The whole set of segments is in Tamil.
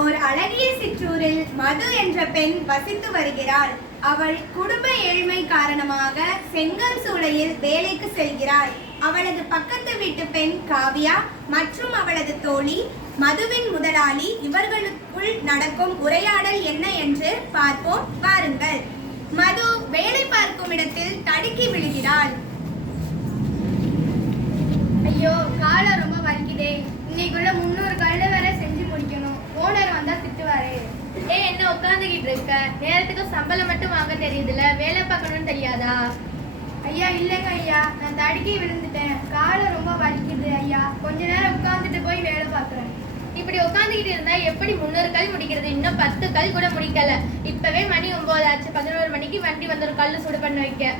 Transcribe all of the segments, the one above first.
ஓர் அழகிய சிற்றூரில் மது என்ற பெண் வசித்து வருகிறாள். அவள் குடும்ப ஏழ்மை காரணமாக செங்கல் சூளையில் வேலைக்கு செல்கிறாள். அவளது பக்கத்து வீட்டு பெண் காவியா மற்றும் அவளது தோழி மதுவின் முதலாளி இவர்களுக்குள் நடக்கும் உரையாடல் என்ன என்று பார்ப்போம் வாருங்கள். மது வேலை பார்க்கும் இடத்தில் தடுக்கி விழுகிறாள். ஐயோ, காலை ரொம்ப வலிக்குதே. இன்னைக்குள்ள 300 கல்லு வரை செஞ்சு முடிக்கணும். ஓனர் வந்தா திட்டுவாரு. என்ன உட்காந்துக்கிட்டு இருக்க? நேரத்துக்கு சம்பளம் மட்டும் வாங்க தெரியுதுல, வேலை பார்க்கணும்னு தெரியாதா? ஐயா இல்லைங்க ஐயா, நான் தடுக்கி விழுந்துட்டேன். காலை ரொம்ப வலிக்குது ஐயா. கொஞ்ச நேரம் உட்காந்துட்டு போய் வேலை பார்க்குறேன். இப்படி உட்காந்துக்கிட்டு இருந்தா எப்படி 300 கல் முடிக்கிறது? இன்னும் 10 கல் கூட முடிக்கல. இப்பவே மணி 9 ஆச்சு. 11 மணிக்கு வண்டி வந்து ஒரு கல் சுடு பண்ண வைக்க.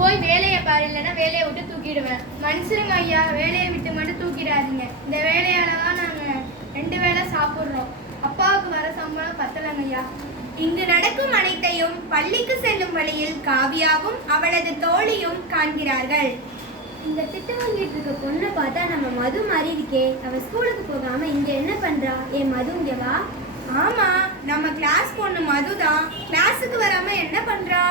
போய் வேலையை பாரு, இல்லைன்னா வேலையை விட்டு தூக்கிடுவேன். மனுஷருங்க ஐயா, வேலையை விட்டு மட்டும் தூக்கிடாதீங்க. இந்த வேலையால தான் நாங்கள் 2 வேளை சாப்பிட்றோம். அப்பாவுக்கு வர சம்பளம் பத்தலைங்க ஐயா. இங்கு நடக்கும் அனைத்தையும் பள்ளிக்கு செல்லும் வழியில் காவியாவும் அவளது தோழியும் காண்கிறார்கள். இந்த திட்டு வாங்கிட்டு இருக்க பொண்ணை பார்த்தா நம்ம மது மாதிரி இருக்கே. அவ ஸ்கூலுக்கு போகாம இங்க என்ன பண்றா? மது இங்க வா. ஆமா, நம்ம கிளாஸ் பொண்ணு மதுதான். கிளாஸுக்கு வராம என்ன பண்றா?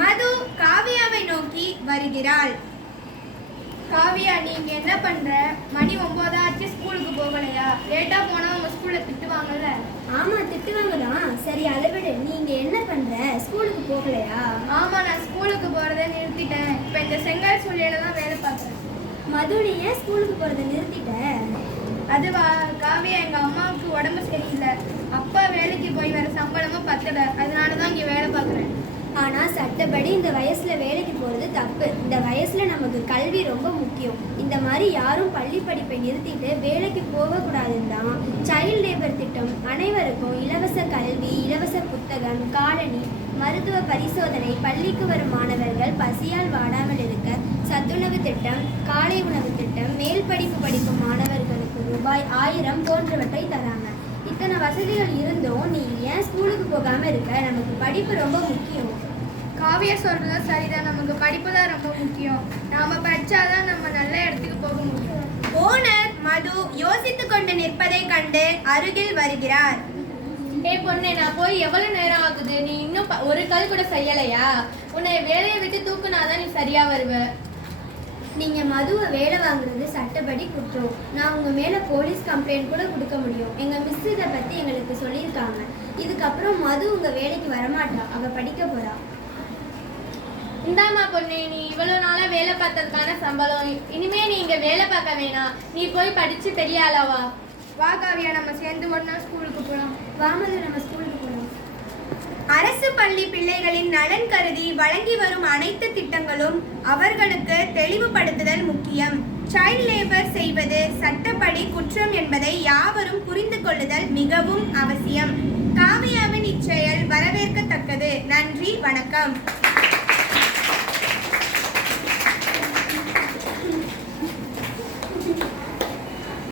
மது காவியாவை நோக்கி வருகிறாள். காவியா, நீங்க என்ன பண்ற? மணி 9 ஆச்சு, ஸ்கூலுக்கு போகலையா? லேட்டா போனா உங்க ஸ்கூல்ல திட்டுவாங்கல்ல? ஆமா, திட்டுவாங்கதான். சரி, அதை விடு. நீங்க என்ன பண்ற? ஸ்கூலுக்கு போகலையா? ஆமா, நான் ஸ்கூலுக்கு போறதை நிறுத்திட்டேன். இப்ப இந்த செங்கல் சூளையில தான் வேலை பார்க்குறேன். மது, நீ ஏன் ஸ்கூலுக்கு போறதை நிறுத்திட்ட? அதுவா காவியா, எங்க அம்மாவுக்கு உடம்பு சரியில்லை. அப்பா வேலைக்கு போய் வர சம்பளமும் பத்தல. அதனாலதான் இங்க வேலை பார்க்குறேன். ஆனா சட்டப்படி இந்த வயசுல வேலைக்கு போறது தப்பு. இந்த வயசுல நமக்கு கல்வி ரொம்ப முக்கியம். இந்த மாதிரி யாரும் பள்ளி படிப்பை நிறுத்திட்டு வேலைக்கு போகக்கூடாதுன்னு தான் சைல்ட் லேபர் திட்டம். அனைவருக்கும் இலவச கல்வி, இலவச புத்தகம், காலணி, மருத்துவ பரிசோதனை, பள்ளிக்கு வரும் மாணவர்கள் பசியால் வாடாமல் இருக்க சத்துணவு திட்டம், காலை உணவு திட்டம், மேல் படிப்பு படிக்கும் மாணவர்களுக்கு ரூபாய் 1000 போன்றவற்றை தராங்க. இத்தனை வசதிகள் இருந்தும் நீ ஏன் ஸ்கூலுக்கு போகாம இருக்க? நமக்கு படிப்பு ரொம்ப முக்கியம். காவியா சொல்றது சரிதான். நமக்கு படிப்பு தான் ரொம்ப முக்கியம். நாம படிச்சாதான் நம்ம நல்ல இடத்துக்கு போக முடியும். ஓனர் மது யோசித்துக் கொண்டு நிற்பதை கண்டு அருகில் வருகிறார். பொண்ணே, நான் போய் எவ்வளவு நேரம் ஆகுது? நீ இன்னும் ஒரு கல் கூட செய்யலையா? உன்னை வேலையை விட்டு தூக்குனாதான் நீ சரியா வருவ. நீங்க மதுவை வேலை வாங்குறது சட்டப்படி குற்றம். நான் உங்க மேல போலீஸ் கம்ப்ளைண்ட் கூட கொடுக்க முடியும். எங்க மிஸ் இதை பத்தி எங்களுக்கு சொல்லியிருக்காங்க. இதுக்கப்புறம் மது உங்க வேலைக்கு வரமாட்டா. அவ படிக்க போறா. இந்தாமா பொண்ணே, நீ இவ்வளவு நாளா வேலை பார்த்ததுக்கான சம்பளம். இனிமே நீ இங்க வேலை பார்க்க வேணாம். நீ போய் படிச்சு பெரிய ஆளாவா. வா காவியா, நம்ம சேர்ந்து ஒரு நாள் ஸ்கூலுக்கு போகலாம். வாமது, நம்ம ஸ்கூலுக்கு போகலாம். அரசு பள்ளி பிள்ளைகளின் நலன் கருதி வழங்கி வரும் அனைத்து திட்டங்களும் அவர்களுக்கு தெளிவுபடுத்துதல் முக்கியம். சைல்ட் லேபர் செய்வது சட்டப்படி குற்றம் என்பதை யாவரும் புரிந்து கொள்ளுதல் மிகவும் அவசியம். காவியாவின் இச்செயல் வரவேற்கத்தக்கது. நன்றி, வணக்கம்.